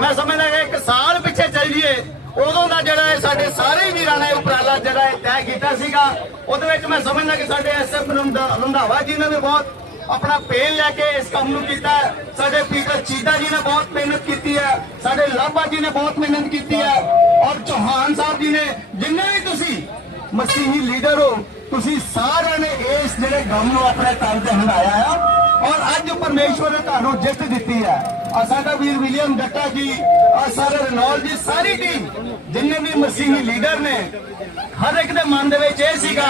ਮੈਂ ਸਮਝਦਾ ਕਿ ਇੱਕ ਸਾਲ ਪਿੱਛੇ ਚੱਲ ਜੀਏ ਉਦੋਂ ਦਾ ਜਿਹੜਾ ਸਾਡੇ ਸਾਰੇ ਵੀਰਾਂ ਨੇ ਉਪਰਾਲਾ ਜਿਹੜਾ ਤੈਅ ਕੀਤਾ ਸੀਗਾ, ਉਹਦੇ ਵਿੱਚ ਮੈਂ ਸਮਝਦਾ ਕਿ ਸਾਡੇ ਐਸਐਫ ਰੰਧਾਵਾ ਜੀ ਨੇ ਵੀ ਬਹੁਤ ਆਪਣਾ ਪੇਲ ਲੈ ਕੇ ਇਸ ਕੰਮ ਨੂੰ ਕੀਤਾ ਸਾਡੇ ਪੀਟਰ ਚੀਤਾ ਜੀ ਨੇ ਬਹੁਤ ਮਿਹਨਤ ਕੀਤੀ ਹੈ, ਸਾਡੇ ਲਾਭਾ ਜੀ ਨੇ ਬਹੁਤ ਮਿਹਨਤ ਕੀਤੀ ਹੈ, ਔਰ ਚੌਹਾਨ ਸਾਹਿਬ ਜੀ ਨੇ ਜਿੰਨੇ ਵੀ ਤੁਸੀਂ ਮਸੀਹੀ ਲੀਡਰ ਹੋ, ਤੁਸੀਂ ਸਾਰਿਆਂ ਨੇ ਇਸ ਜਿਹੜੇ ਗਮ ਨੂੰ ਆਪਣੇ ਤਨ ਤੇ ਹੰਡਾਇਆ ਆ। ਔਰ ਅੱਜ ਪਰਮੇਸ਼ਵਰ ਨੇ ਤੁਹਾਨੂੰ ਜਿੱਤ ਦਿੱਤੀ ਹੈ। ਆ ਸਾਡਾ ਵੀਰ ਵਿਲੀਅਮ ਡੱਟਾ ਜੀ ਆ ਸਾਰੇ ਰਣੌਲ ਜੀ, ਸਾਰੀ ਟੀਮ ਜਿੰਨੇ ਵੀ ਮਸੀਹੀ ਲੀਡਰ ਨੇ, ਹਰ ਇੱਕ ਦੇ ਮਨ ਦੇ ਵਿੱਚ ਇਹ ਸੀਗਾ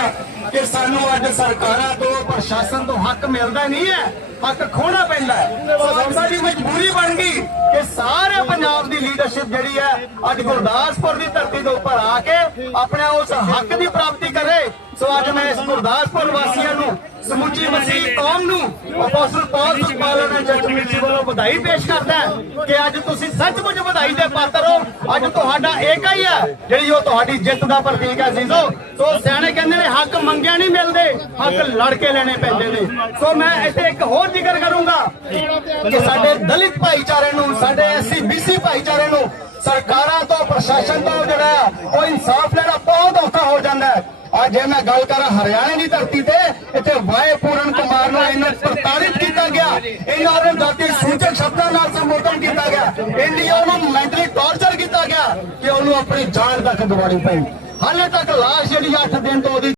ਕਿ ਸਾਨੂੰ ਅੱਜ ਸਰਕਾਰਾਂ ਤੋਂ, ਪ੍ਰਸ਼ਾਸਨ ਤੋਂ ਹੱਕ ਮਿਲਦਾ ਨਹੀਂ ਹੈ, ਹੱਕ ਖੋਣਾ ਪੈਂਦਾ ਹੈ। ਸਾਡੀ ਮਜਬੂਰੀ ਬਣ ਗਈ ਕਿ ਸਾਰੇ ਪੰਜਾਬ ਦੀ ਲੀਡਰਸ਼ਿਪ ਜਿਹੜੀ ਹੈ, ਅੱਜ ਗੁਰਦਾਸਪੁਰ ਦੀ ਧਰਤੀ ਦੇ ਉੱਪਰ ਆ ਕੇ ਆਪਣੇ ਉਸ ਹੱਕ ਦੀ ਪ੍ਰਾਪਤੀ ਕਰੇ ਸੋ ਅੱਜ ਮੈਂ ਇਸ ਗੁਰਦਾਸਪੁਰ ਵਾਸੀਆਂ ਨੂੰ, ਸਮੁੱਚੀ ਮਸੀਹ ਕੌਮ ਨੂੰ ਅਪੋਸਟਲ ਪੌਲ ਸੁਪਾਲਨ ਨੇ ਜੱਜ ਮਿਰਚੀ ਵੱਲੋਂ ਵਧਾਈ ਪੇਸ਼ ਕਰਦਾ ਕਿ ਅੱਜ ਤੁਸੀਂ ਸੱਚਮੁੱਚ ਵਧਾਈ ਦੇ ਪਾਤਰ ਹੋ। ਅੱਜ ਤੁਹਾਡਾ ਏਕਾ ਹੀ ਹੈ, ਜਿਹੜੀ ਉਹ ਤੁਹਾਡੀ ਜਿੱਤ ਦਾ ਪ੍ਰਤੀਕ ਹੈ ਸੀਸੋ। ਸੋ ਸਿਆਣੇ ਕਹਿੰਦੇ ਨੇ, ਹੱਕ ਮੰਗਿਆ ਨਹੀਂ ਮਿਲਦੇ, ਹੱਕ ਲੜ ਕੇ ਲੈਣੇ ਪੈਂਦੇ ਨੇ। ਸੋ ਮੈਂ ਇੱਥੇ ਇੱਕ ਹੋਰ ਜ਼ਿਕਰ ਕਰੂੰਗਾ ਕਿ ਸਾਡੇ ਦਲਿਤ ਭਾਈਚਾਰੇ ਨੂੰ, ਸਾਡੇ ਐਸਸੀ ਬੀਸੀ ਭਾਈਚਾਰੇ ਨੂੰ ਸਰਕਾਰਾਂ ਤੋਂ ਪ੍ਰਸ਼ਾਸਨ ਤੋਂ ਜਿਹੜਾ ਉਹ ਇਨਸਾਫ ਲੈਣਾ ਬਹੁਤ ਔਖਾ ਹੋ ਜਾਂਦਾ ਹੈ ਜੇ ਮੈਂ ਗੱਲ ਕਰਾਂ ਹਰਿਆਣੇ ਦੀ ਧਰਤੀ ਤੇ, ਇੱਥੇ ਵਾਏ ਪੂਰਨ ਕੁਮਾਰ ਨੂੰ ਇਹਨਾਂ ਪ੍ਰਤਾੜਿਤ ਕੀਤਾ ਗਿਆ। ਇਹਨਾਂ ਨੂੰ ਜਾਤੀ ਸੂਚਕ ਸ਼ਬਦਾਂ ਨਾਲ ਸੰਬੋਧਨ ਕੀਤਾ ਗਿਆ। ਇੰਡੀਆ ਨੂੰ ਮੈਂਟਲੀ ਟੌਰਚਰ ਕੀਤਾ ਗਿਆ ਕਿ ਉਹਨੂੰ ਆਪਣੀ ਜਾਨ ਤੱਕ ਗਵਾਣੀ ਪਈ। ਹਾਲੇ ਤੱਕ ਲਾਸ਼ ਜਿਹੜੀ 8 ਦਿਨ ਤੋਂ ਉਹਦੀ